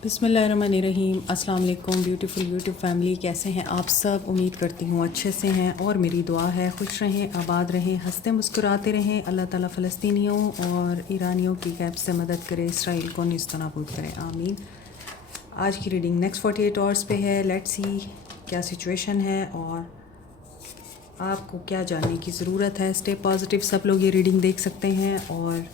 बिस्मिल्लाहिर्रहमानिर्रहीम। अस्सलाम वालेकुम ब्यूटीफुल यूट्यूब फैमिली, कैसे हैं आप सब? उम्मीद करती हूँ अच्छे से हैं और मेरी दुआ है खुश रहें, आबाद रहें, हंसते मुस्कुराते रहें। अल्लाह ताला फ़लस्तीनियों और ईरानियों की गैप से मदद करे, इसराइल को निस्तनाबूद करें, आमीन। आज की रीडिंग नेक्स्ट 48 आवर्स पे है। लेट्स सी क्या सिचुएशन है और आपको क्या जानने की ज़रूरत है। स्टे पॉजिटिव, सब लोग ये रीडिंग देख सकते हैं। और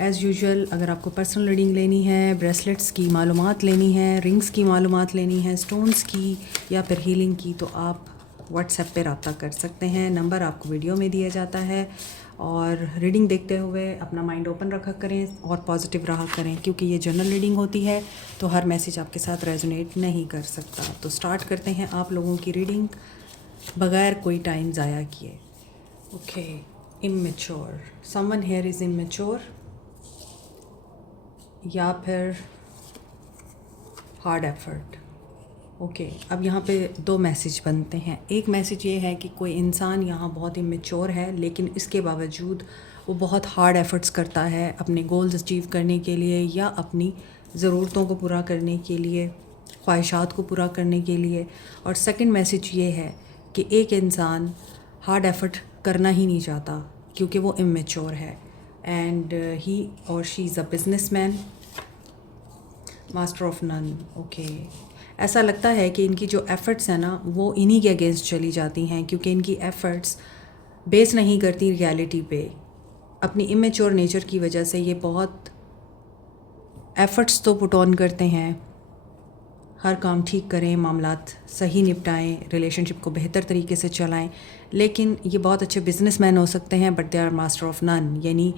एज़ यूजुअल अगर आपको पर्सनल रीडिंग लेनी है, ब्रेसलेट्स की मालूमात लेनी है, रिंग्स की मालूमात लेनी है, स्टोन्स की या फिर हीलिंग की, तो आप व्हाट्सएप पे रब्ता कर सकते हैं। नंबर आपको वीडियो में दिया जाता है। और रीडिंग देखते हुए अपना माइंड ओपन रखा करें और पॉजिटिव रहा करें, क्योंकि ये जनरल रीडिंग होती है तो हर मैसेज आपके साथ रेजोनेट नहीं कर सकता। तो स्टार्ट करते हैं आप लोगों की रीडिंग बगैर कोई टाइम ज़ाया किए। Okay, immature, someone here is immature या फिर हार्ड एफर्ट। ओके, अब यहाँ पे दो मैसेज बनते हैं। एक मैसेज ये है कि कोई इंसान यहाँ बहुत इमेच्योर है, लेकिन इसके बावजूद वो बहुत हार्ड एफर्ट्स करता है अपने गोल्स अचीव करने के लिए या अपनी ज़रूरतों को पूरा करने के लिए, ख्वाहिशात को पूरा करने के लिए। और सेकंड मैसेज ये है कि एक इंसान हार्ड एफर्ट करना ही नहीं चाहता क्योंकि वो इमेच्योर है। एंड ही और she is a businessman, master of none. Okay, ऐसा लगता है कि इनकी जो एफ़र्ट्स हैं ना वो इन्हीं के अगेंस्ट चली जाती हैं, क्योंकि इनकी एफ़र्ट्स बेस नहीं करती रियलिटी पे। अपनी इमेच्योर नेचर की वजह से ये बहुत एफ़र्ट्स तो पुट ऑन करते हैं, हर काम ठीक करें, मामलात सही निपटाएं, रिलेशनशिप को बेहतर तरीके से चलाएं, लेकिन ये बहुत अच्छे बिजनेसमैन हो सकते हैं but they are master of none. यानी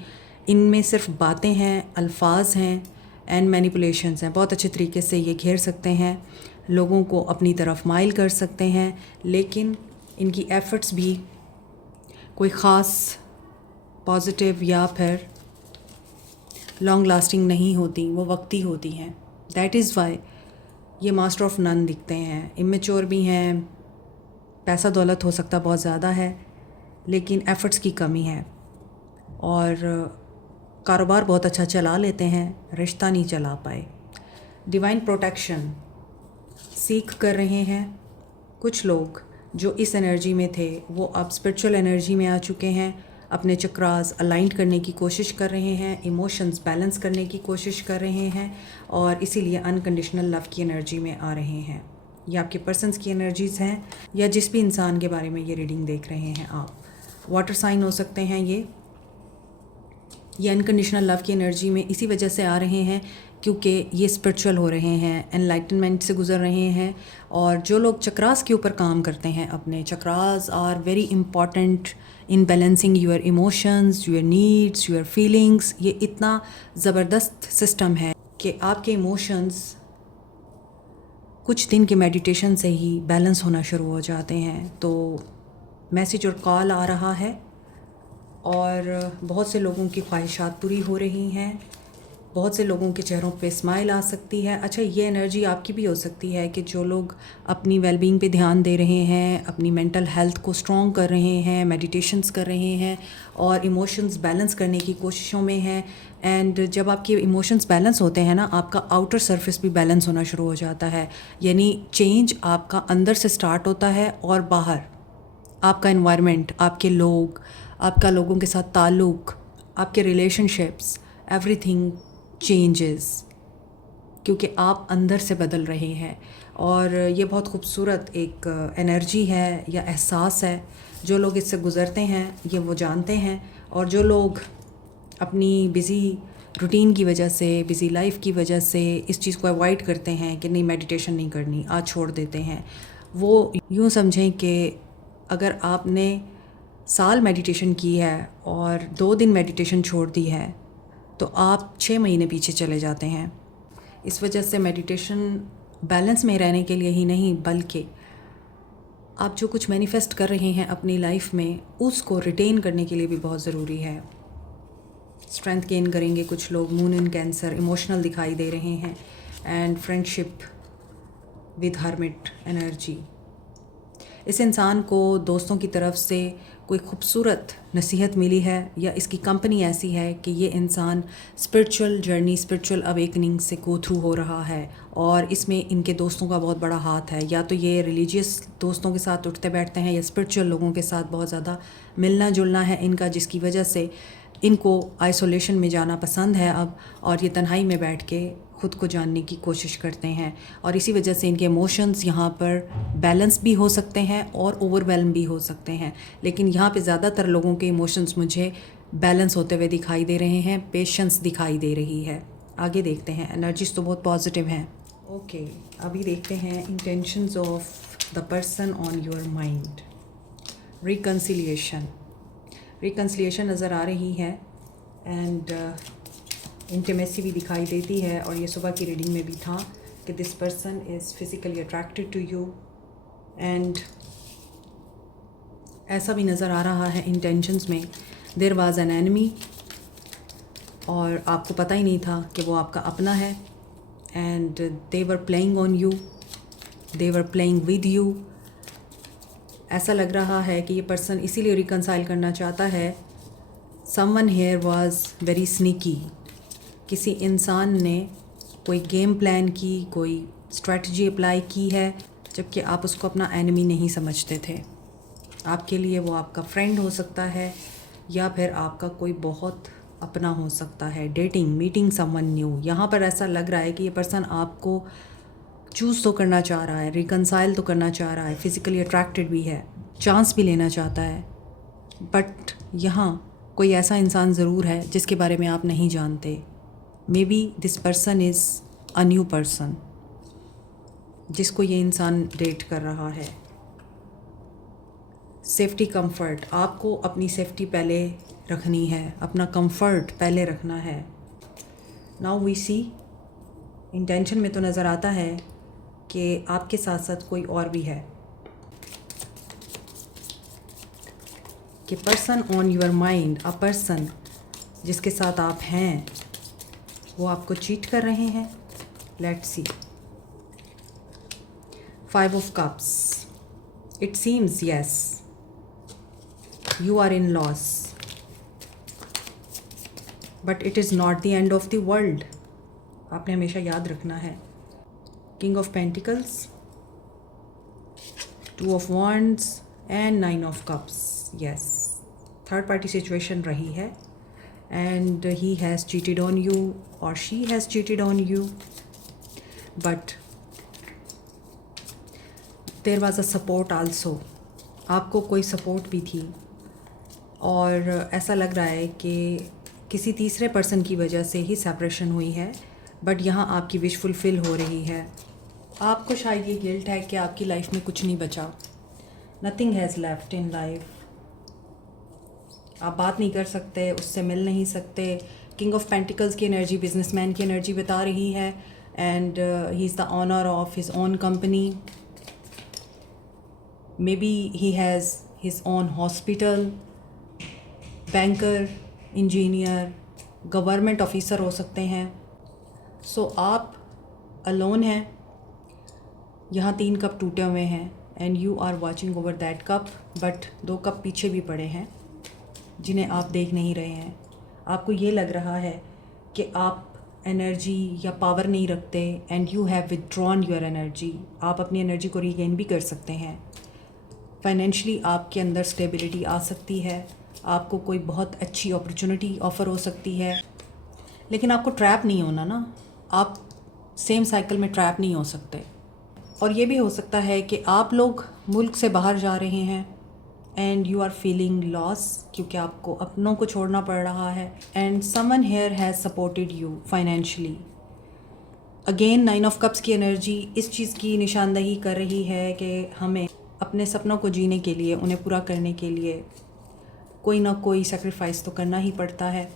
इनमें सिर्फ बातें हैं, अल्फाज हैं एंड मैनिपुलेशंस हैं। बहुत अच्छे तरीके से ये घेर सकते हैं, लोगों को अपनी तरफ माइल कर सकते हैं, लेकिन इनकी एफ़र्ट्स भी कोई ख़ास पॉजिटिव या फिर लॉन्ग लास्टिंग नहीं होती, वो वक्ती होती हैं। दैट इज़ वाई ये मास्टर ऑफ नन दिखते हैं। इमेच्योर भी हैं, पैसा दौलत हो सकता बहुत ज़्यादा है, लेकिन एफ़र्ट्स की कमी है। और कारोबार बहुत अच्छा चला लेते हैं, रिश्ता नहीं चला पाए। डिवाइन प्रोटेक्शन सीख कर रहे हैं कुछ लोग जो इस एनर्जी में थे, वो अब स्पिरिचुअल एनर्जी में आ चुके हैं। अपने चक्रास अलाइंड करने की कोशिश कर रहे हैं, इमोशंस बैलेंस करने की कोशिश कर रहे हैं और इसीलिए अनकंडीशनल लव की एनर्जी में आ रहे हैं। ये आपके पर्सन्स की एनर्जीज़ हैं या जिस भी इंसान के बारे में ये रीडिंग देख रहे हैं आप। वाटर साइन हो सकते हैं ये अनकंडीशनल लव की एनर्जी में इसी वजह से आ रहे हैं क्योंकि ये स्पिरिचुअल हो रहे हैं, एनलाइटनमेंट से गुजर रहे हैं। और जो लोग चक्रास के ऊपर काम करते हैं, अपने chakras are very important in balancing your emotions, your needs, your feelings. ये इतना ज़बरदस्त सिस्टम है कि आपके इमोशंस कुछ दिन के मेडिटेशन से ही बैलेंस होना शुरू हो जाते हैं। तो मैसेज और कॉल आ रहा है और बहुत से लोगों की ख्वाहिशात पूरी हो रही हैं, बहुत से लोगों के चेहरों पे स्माइल आ सकती है। अच्छा, ये एनर्जी आपकी भी हो सकती है कि जो लोग अपनी वेलबींग पे ध्यान दे रहे हैं, अपनी मेंटल हेल्थ को स्ट्रॉन्ग कर रहे हैं, मेडिटेशंस कर रहे हैं और इमोशंस बैलेंस करने की कोशिशों में हैं। एंड जब आपके इमोशंस बैलेंस होते हैं ना, आपका आउटर सरफेस भी बैलेंस होना शुरू हो जाता है। यानी चेंज आपका अंदर से स्टार्ट होता है और बाहर आपका एनवायरनमेंट, आपके लोग, आपका लोगों के साथ ताल्लुक़, आपके रिलेशनशिप्स, एवरीथिंग चेंजेस, क्योंकि आप अंदर से बदल रहे हैं। और ये बहुत खूबसूरत एक एनर्जी है या एहसास है। जो लोग इससे गुज़रते हैं ये वो जानते हैं, और जो लोग अपनी बिज़ी रूटीन की वजह से, बिज़ी लाइफ की वजह से इस चीज़ को अवॉइड करते हैं कि नहीं मेडिटेशन नहीं करनी, आज छोड़ देते हैं, वो यूँ समझें कि अगर आपने साल मेडिटेशन की है और 2 दिन मेडिटेशन छोड़ दी है तो आप 6 महीने पीछे चले जाते हैं। इस वजह से मेडिटेशन बैलेंस में रहने के लिए ही नहीं, बल्कि आप जो कुछ मैनिफेस्ट कर रहे हैं अपनी लाइफ में उसको रिटेन करने के लिए भी बहुत ज़रूरी है। स्ट्रेंथ गेन करेंगे कुछ लोग। मून इन कैंसर, इमोशनल दिखाई दे रहे हैं and friendship with hermit energy. इस इंसान को दोस्तों की तरफ से कोई खूबसूरत नसीहत मिली है या इसकी कंपनी ऐसी है कि ये इंसान स्पिरिचुअल जर्नी, स्पिरिचुअल अवेकनिंग से गो थ्रू हो रहा है और इसमें इनके दोस्तों का बहुत बड़ा हाथ है। या तो ये रिलीजियस दोस्तों के साथ उठते बैठते हैं या स्पिरिचुअल लोगों के साथ बहुत ज़्यादा मिलना जुलना है इनका, जिसकी वजह से इनको आइसोलेशन में जाना पसंद है अब, और ये तन्हाई में बैठ के ख़ुद को जानने की कोशिश करते हैं। और इसी वजह से इनके इमोशंस यहाँ पर बैलेंस भी हो सकते हैं और ओवरवेल्म भी हो सकते हैं। लेकिन यहाँ पे ज़्यादातर लोगों के इमोशंस मुझे बैलेंस होते हुए दिखाई दे रहे हैं, पेशेंस दिखाई दे रही है। आगे देखते हैं, एनर्जीज तो बहुत पॉजिटिव हैं। ओके, अभी देखते हैं intentions of the person on your mind. Reconciliation नज़र आ रही है एंड इंटीमेसी भी दिखाई देती है। और ये सुबह की रीडिंग में भी था कि this person is physically attracted to you and ऐसा भी नज़र आ रहा है इंटेंशंस में देयर वाज एन एनिमी और आपको पता ही नहीं था कि वो आपका अपना है and they were playing on you, they were playing with you. ऐसा लग रहा है कि ये पर्सन इसीलिए रिकंसाइल करना चाहता है। Someone here was very sneaky, किसी इंसान ने कोई गेम प्लान की, कोई स्ट्रेटजी अप्लाई की है, जबकि आप उसको अपना एनिमी नहीं समझते थे। आपके लिए वो आपका फ्रेंड हो सकता है या फिर आपका कोई बहुत अपना हो सकता है। डेटिंग, मीटिंग समवन न्यू, यहाँ पर ऐसा लग रहा है कि ये पर्सन आपको चूज़ तो करना चाह रहा है, रिकंसाइल तो करना चाह रहा है, फिज़िकली अट्रैक्टेड भी है, चांस भी लेना चाहता है, बट यहाँ कोई ऐसा इंसान ज़रूर है जिसके बारे में आप नहीं जानते। May be this person is a new person जिसको ये इंसान डेट कर रहा है। सेफ्टी कंफर्ट, आपको अपनी सेफ्टी पहले रखनी है, अपना कंफर्ट पहले रखना है। नाउ वी सी, इंटेंशन में तो नज़र आता है कि आपके साथ साथ कोई और भी है, कि person on your mind, a person जिसके साथ आप हैं वो आपको चीट कर रहे हैं। Let's see, 5 of cups, it seems yes you are in loss but it is not the end of the world. आपने हमेशा याद रखना है। King of pentacles, 2 of wands and 9 of cups. Yes, third party situation रही है and he has cheated on you or she has cheated on you, but there was a support also, आपको कोई support भी थी। और ऐसा लग रहा है कि किसी तीसरे पर्सन की वजह से ही सेपरेशन हुई है, बट यहाँ आपकी विश फुलफ़िल हो रही है। आपको शायद ये गिल्ट है कि आपकी लाइफ में कुछ नहीं बचा, nothing has left in life. आप बात नहीं कर सकते, उससे मिल नहीं सकते। किंग ऑफ पेंटिकल्स की एनर्जी बिजनेसमैन की एनर्जी बता रही है and he is the owner of his own company. Maybe he has his own hospital, banker, engineer, government officer हो सकते हैं। सो आप अलोन हैं। यहाँ 3 कप टूटे हुए हैं and you are watching over that cup, but 2 cup पीछे भी पड़े हैं जिन्हें आप देख नहीं रहे हैं। आपको ये लग रहा है कि आप एनर्जी या पावर नहीं रखते and you have withdrawn your energy. आप अपनी एनर्जी को रीगेन भी कर सकते हैं। फाइनेंशियली आपके अंदर स्टेबिलिटी आ सकती है, आपको कोई बहुत अच्छी अपॉर्चुनिटी ऑफ़र हो सकती है, लेकिन आपको ट्रैप नहीं होना ना, आप सेम साइकिल में ट्रैप नहीं हो सकते। और ये भी हो सकता है कि आप लोग मुल्क से बाहर जा रहे हैं and you are feeling loss क्योंकि आपको अपनों को छोड़ना पड़ रहा है and someone here has supported you financially. Again 9 of cups की एनर्जी इस चीज़ की निशानदही कर रही है कि हमें अपने सपनों को जीने के लिए, उन्हें पूरा करने के लिए कोई ना कोई सेक्रीफाइस तो करना ही पड़ता है।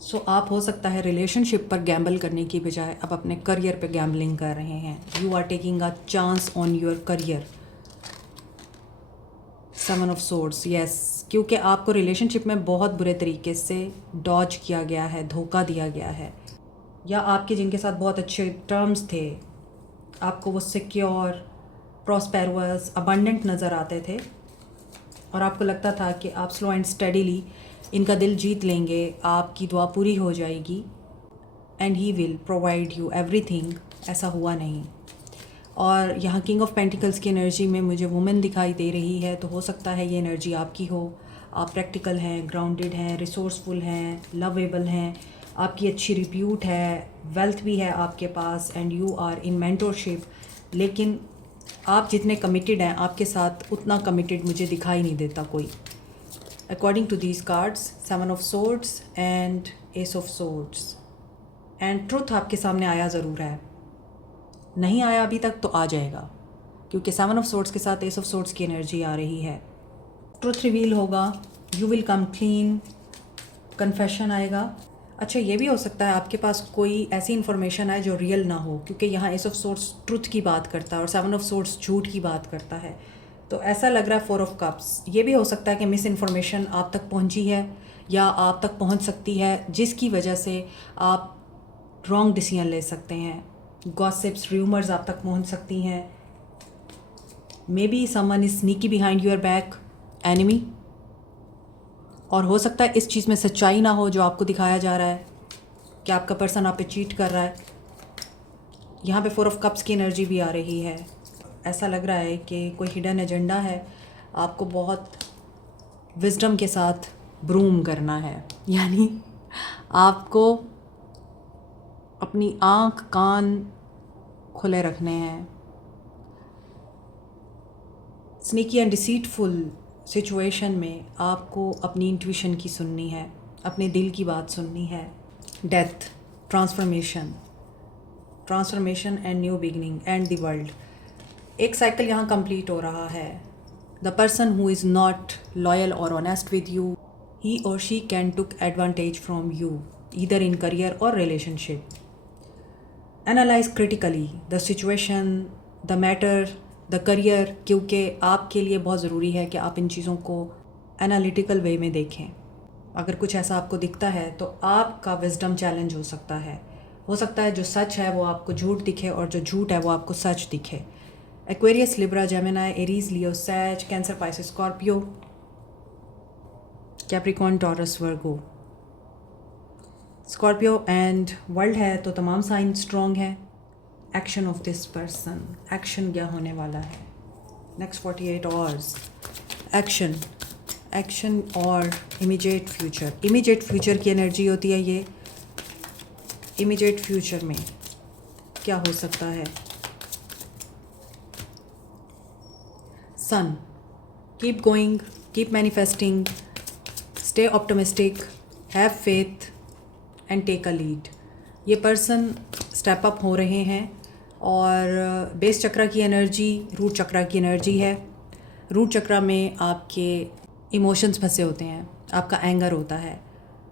सो आप हो सकता है रिलेशनशिप पर गैम्बल करने की बजाय अब अपने करियर पे गैम्बलिंग कर रहे हैं। You are taking a chance on your career. 7 of swords, yes, क्योंकि आपको रिलेशनशिप में बहुत बुरे तरीके से डॉज किया गया है, धोखा दिया गया है, या आपके जिनके साथ बहुत अच्छे टर्म्स थे, आपको वो सिक्योर, प्रॉस्पेरस, अबंडेंट नज़र आते थे, और आपको लगता था कि आप स्लो एंड स्टडीली इनका दिल जीत लेंगे, आपकी दुआ पूरी हो जाएगी and he will provide you everything. ऐसा हुआ नहीं। और यहाँ किंग ऑफ पेंटिकल्स की एनर्जी में मुझे वुमेन दिखाई दे रही है, तो हो सकता है ये एनर्जी आपकी हो। आप प्रैक्टिकल हैं, ग्राउंडेड हैं, रिसोर्सफुल हैं, लवेबल हैं, आपकी अच्छी रिप्यूट है, वेल्थ भी है आपके पास and you are in mentorship. लेकिन आप जितने कमिटेड हैं, आपके साथ उतना कमिटेड मुझे दिखाई नहीं देता कोई। According to these cards, 7 of swords and ace of swords and truth आपके सामने आया ज़रूर है। नहीं आया अभी तक तो आ जाएगा, क्योंकि 7 ऑफ सोर्ड्स के साथ एस ऑफ सोर्ड्स की एनर्जी आ रही है। ट्रुथ रिवील होगा, you will come clean, confession आएगा। अच्छा, ये भी हो सकता है आपके पास कोई ऐसी इन्फॉर्मेशन है जो रियल ना हो, क्योंकि यहाँ एस ऑफ सोर्ड्स ट्रुथ की बात करता है और 7 ऑफ सोर्ड्स झूठ की बात करता है। तो ऐसा लग रहा है 4 ऑफ कप्स। ये भी हो सकता है कि मिस इन्फॉर्मेशन आप तक पहुँची है या आप तक पहुँच सकती है, जिसकी वजह से आप रॉन्ग डिसीजन ले सकते हैं। गॉसिप्स, र्यूमर्स आप तक पहुँच सकती हैं। May be someone is sneaky behind your back, enemy. और हो सकता है इस चीज़ में सच्चाई ना हो जो आपको दिखाया जा रहा है कि आपका पर्सन आप पे चीट कर रहा है। यहाँ पे 4 ऑफ कप्स की एनर्जी भी आ रही है। ऐसा लग रहा है कि कोई हिडन एजेंडा है, आपको बहुत विजडम के साथ ब्रूम करना है, यानी आपको अपनी आँख कान खुले रखने हैं। स्नीकी एंड डिसीटफुल सिचुएशन में आपको अपनी इंट्यूशन की सुननी है, अपने दिल की बात सुननी है। Death, transformation and new beginning and the world. एक साइकिल यहाँ कंप्लीट हो रहा है। The person who is not loyal और ऑनेस्ट विद यू, ही और she can took advantage from you, either in career और relationship. Analyse critically the situation, the matter, the career, क्योंकि आपके लिए बहुत ज़रूरी है कि आप इन चीज़ों को एनालिटिकल वे में देखें। अगर कुछ ऐसा आपको दिखता है तो आपका विजडम चैलेंज हो सकता है। हो सकता है जो सच है वो आपको झूठ दिखे और जो झूठ है वो आपको सच दिखे। Aquarius, Libra, Gemini, Aries, Leo, Sag, Cancer, Pisces, Scorpio, Capricorn, Taurus, Virgo. Scorpio and world है तो तमाम साइन स्ट्रॉन्ग है। Action of this person, action क्या होने वाला है नेक्स्ट 48 आवर्स। एक्शन और इमीडिएट फ्यूचर। इमीडिएट फ्यूचर की एनर्जी होती है ये। इमीडिएट फ्यूचर में क्या हो सकता है? Son, keep going, keep manifesting, stay optimistic, have faith and take a lead. ये पर्सन स्टेप अप हो रहे हैं और बेस चक्रा की एनर्जी रूट चक्रा की एनर्जी है। रूट चक्रा में आपके इमोशंस फंसे होते हैं, आपका एंगर होता है।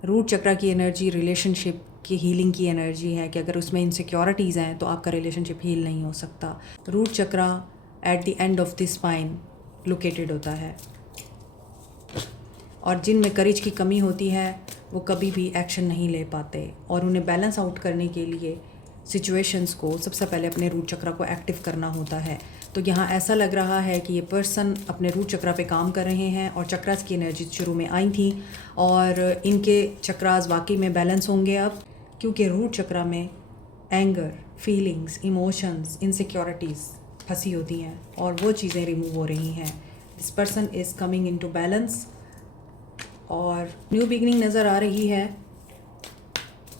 रूट चक्रा की एनर्जी रिलेशनशिप की हीलिंग की एनर्जी है कि अगर उसमें इनसिक्योरिटीज़ हैं तो आपका रिलेशनशिप हील नहीं हो सकता। Root chakra at the end of the spine located होता है और जिनमें करेज की कमी होती है वो कभी भी एक्शन नहीं ले पाते और उन्हें बैलेंस आउट करने के लिए सिचुएशंस को सबसे पहले अपने रूट चक्रा को एक्टिव करना होता है। तो यहाँ ऐसा लग रहा है कि ये पर्सन अपने रूट चक्रा पे काम कर रहे हैं और चक्रास की एनर्जी शुरू में आई थी और इनके चक्रास वाकई में बैलेंस होंगे अब, क्योंकि रूट चक्रा में एंगर, फीलिंग्स, इमोशंस, इनसिक्योरिटीज़ फंसी होती हैं और वो चीज़ें रिमूव हो रही हैं। This person is coming into balance और न्यू बिगनिंग नज़र आ रही है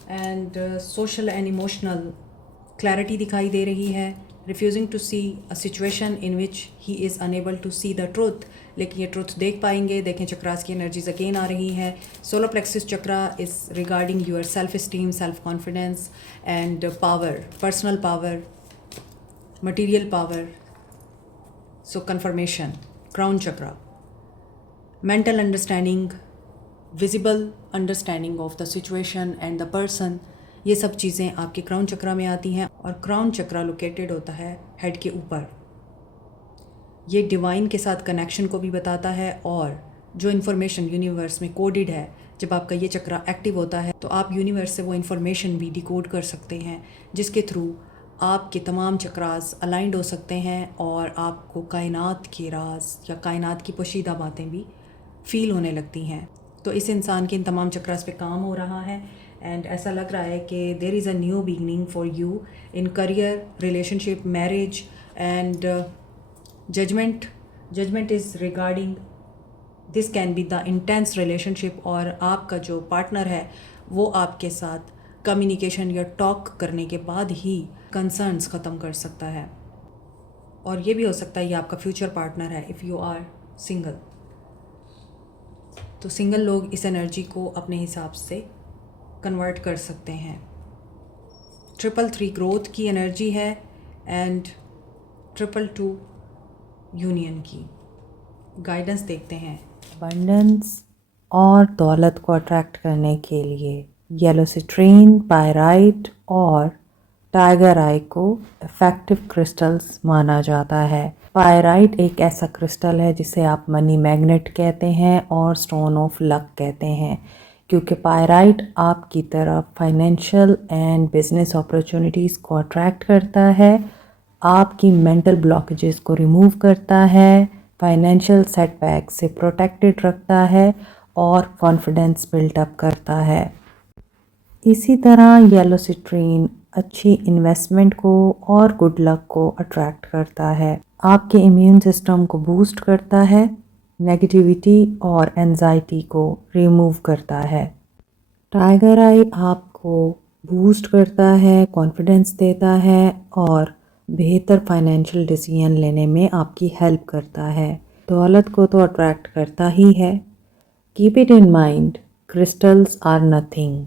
and social and emotional clarity दिखाई दे रही है। Refusing to see a situation in which he is unable to see the truth, लेकिन ये ट्रुथ देख पाएंगे। देखें चक्रास की एनर्जीज अगेन आ रही है। Solar plexus chakra is regarding your self esteem, self confidence and power, personal power, material power. So confirmation, crown chakra, mental understanding, visible understanding of the situation and the person, ये सब चीज़ें आपके क्राउन चक्रा में आती हैं और क्राउन चक्रा लोकेटेड होता है हेड के ऊपर। ये डिवाइन के साथ कनेक्शन को भी बताता है और जो इन्फॉर्मेशन यूनिवर्स में कोडेड है, जब आपका ये चक्रा एक्टिव होता है तो आप यूनिवर्स से वो इन्फॉर्मेशन भी डिकोड कर सकते हैं, जिसके थ्रू आपके तमाम चक्रास अलाइंड हो सकते हैं और आपको कायनात के राज या कायनात की पोशीदा बातें भी फ़ील होने लगती हैं। तो इस इंसान के इन तमाम चक्रास पे काम हो रहा है एंड ऐसा लग रहा है कि there is a new beginning for you in career, relationship, marriage and judgement is regarding this can be the intense relationship. और आपका जो पार्टनर है वो आपके साथ कम्युनिकेशन या टॉक करने के बाद ही कंसर्न्स ख़त्म कर सकता है। और ये भी हो सकता है ये आपका फ्यूचर पार्टनर है इफ़ यू आर सिंगल। तो सिंगल लोग इस एनर्जी को अपने हिसाब से कन्वर्ट कर सकते हैं। 333 ग्रोथ की एनर्जी है एंड 222 यूनियन की। गाइडेंस देखते हैं। अबंडेंस और दौलत को अट्रैक्ट करने के लिए येलो सिट्रीन, पायराइट और टाइगर आई को इफ़ेक्टिव क्रिस्टल्स माना जाता है। पायराइट एक ऐसा क्रिस्टल है जिसे आप मनी मैग्नेट कहते हैं और स्टोन ऑफ लक कहते हैं, क्योंकि पायराइट आपकी तरफ फाइनेंशियल एंड बिजनेस अपॉर्चुनिटीज़ को अट्रैक्ट करता है, आपकी मेंटल ब्लॉकेजेस को रिमूव करता है, फाइनेंशियल सेटबैक से प्रोटेक्टेड रखता है और कॉन्फिडेंस बिल्टअप करता है। इसी तरह येलो सिट्रीन अच्छी इन्वेस्टमेंट को और गुड लक को अट्रैक्ट करता है, आपके इम्यून सिस्टम को बूस्ट करता है, नेगेटिविटी और एंजाइटी को रिमूव करता है। टाइगर आई आपको बूस्ट करता है, कॉन्फिडेंस देता है और बेहतर फाइनेंशियल डिसीजन लेने में आपकी हेल्प करता है। दौलत को तो अट्रैक्ट करता ही है। Keep it in mind, crystals are nothing.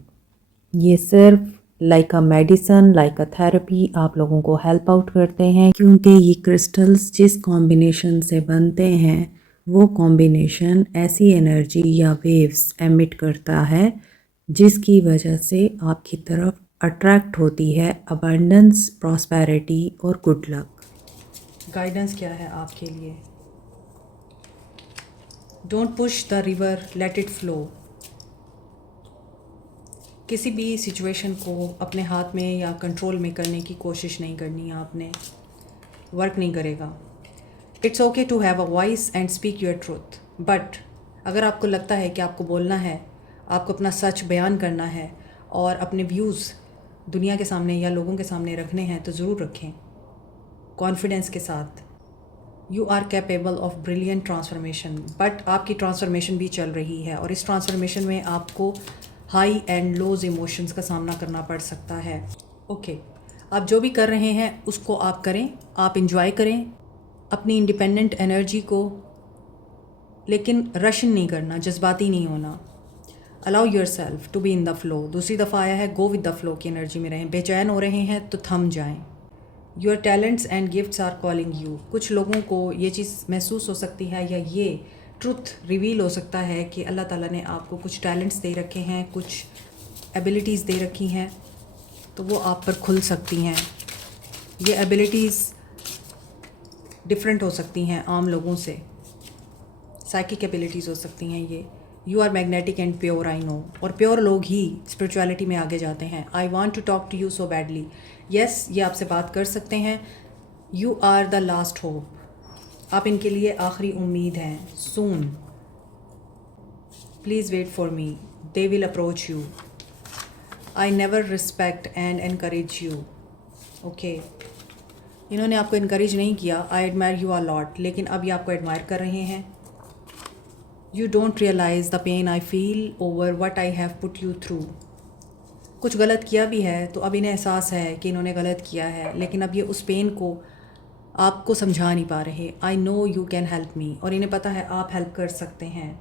ये सिर्फ like a medicine, like a therapy आप लोगों को हेल्प आउट करते हैं, क्योंकि ये क्रिस्टल्स जिस कॉम्बिनेशन से बनते हैं वो कॉम्बिनेशन ऐसी एनर्जी या वेव्स एमिट करता है जिसकी वजह से आपकी तरफ अट्रैक्ट होती है अबंडेंस, प्रॉस्पेरिटी और गुड लक। गाइडेंस क्या है आपके लिए? Don't push the river, let it flow. किसी भी सिचुएशन को अपने हाथ में या कंट्रोल में करने की कोशिश नहीं करनी आपने, वर्क नहीं करेगा। It's okay to have a voice and speak your truth, but अगर आपको लगता है कि आपको बोलना है, आपको अपना सच बयान करना है और अपने व्यूज़ दुनिया के सामने या लोगों के सामने रखने हैं तो ज़रूर रखें, कॉन्फिडेंस के साथ। You are capable of brilliant transformation, but आपकी ट्रांसफॉर्मेशन भी चल रही है और इस ट्रांसफॉर्मेशन में आपको हाई एंड लोज इमोशंस का सामना करना पड़ सकता है। ओके, आप जो भी कर रहे हैं उसको आप करें, आप इंजॉय करें अपनी इंडिपेंडेंट एनर्जी को, लेकिन रशन नहीं करना, जज्बाती नहीं होना। Allow yourself to be in the flow. दूसरी दफ़ा आया है गो विद द फ्लो की एनर्जी में रहें। बेचैन हो रहे हैं तो थम जाएं। Your talents and gifts are calling you. कुछ लोगों को ये चीज़ महसूस हो सकती है या ये ट्रुथ रिवील हो सकता है कि अल्लाह ताला ने आपको कुछ टैलेंट्स दे रखे हैं, कुछ एबिलिटीज़ दे रखी हैं, तो वो आप पर खुल सकती हैं। ये एबिलिटीज़ डिफरेंट हो सकती हैं आम लोगों से, साइकिक एबिलिटीज़ हो सकती हैं ये। You are magnetic and pure, I know. और प्योर लोग ही स्पिरिचुअलिटी में आगे जाते हैं। I want to talk to you so badly. Yes, ये आपसे बात कर सकते हैं। You are the last hope. आप इनके लिए आखिरी उम्मीद हैं। Soon please wait for me, they will approach you. I never respect and encourage you. Okay, इन्होंने आपको इनकरेज नहीं किया। I admire you a lot, लेकिन अब ये आपको एडमायर कर रहे हैं। You don't realise the pain I feel over what I have put you through. कुछ गलत किया भी है तो अब इन्हें एहसास है कि इन्होंने गलत किया है, लेकिन अब ये उस पेन को आपको समझा नहीं पा रहे। I know you can help me, और इन्हें पता है आप हेल्प कर सकते हैं।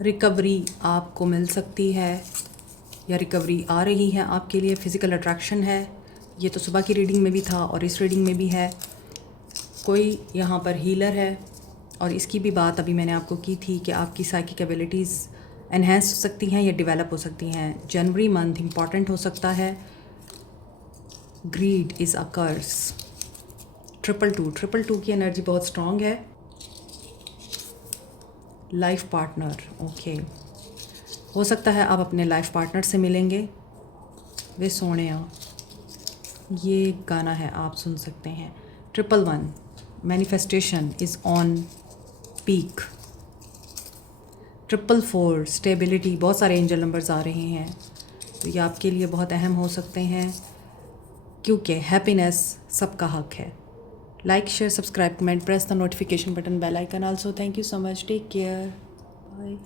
रिकवरी आपको मिल सकती है या रिकवरी आ रही है आपके लिए। फ़िज़िकल अट्रैक्शन है, ये तो सुबह की रीडिंग में भी था और इस रीडिंग में भी है। कोई यहाँ पर हीलर है और इसकी भी बात अभी मैंने आपको की थी कि आपकी साइकिक एबिलिटीज़ एनहेंस हो सकती हैं या डेवलप हो सकती हैं। जनवरी मंथ इम्पॉर्टेंट हो सकता है। Greed is a curse. Triple two की एनर्जी बहुत स्ट्रॉन्ग है। लाइफ पार्टनर, ओके, हो सकता है आप अपने लाइफ पार्टनर से मिलेंगे। वे सोने आओ, ये गाना है, आप सुन सकते हैं। 111, manifestation is on peak. 444, stability, बहुत सारे एंजल नंबर्स आ रहे हैं, तो ये आपके लिए बहुत अहम हो सकते हैं क्योंकि हैप्पीनेस सबका हक है। Like, share, subscribe, comment, press the notification button, bell icon also. Thank you so much, take care, bye.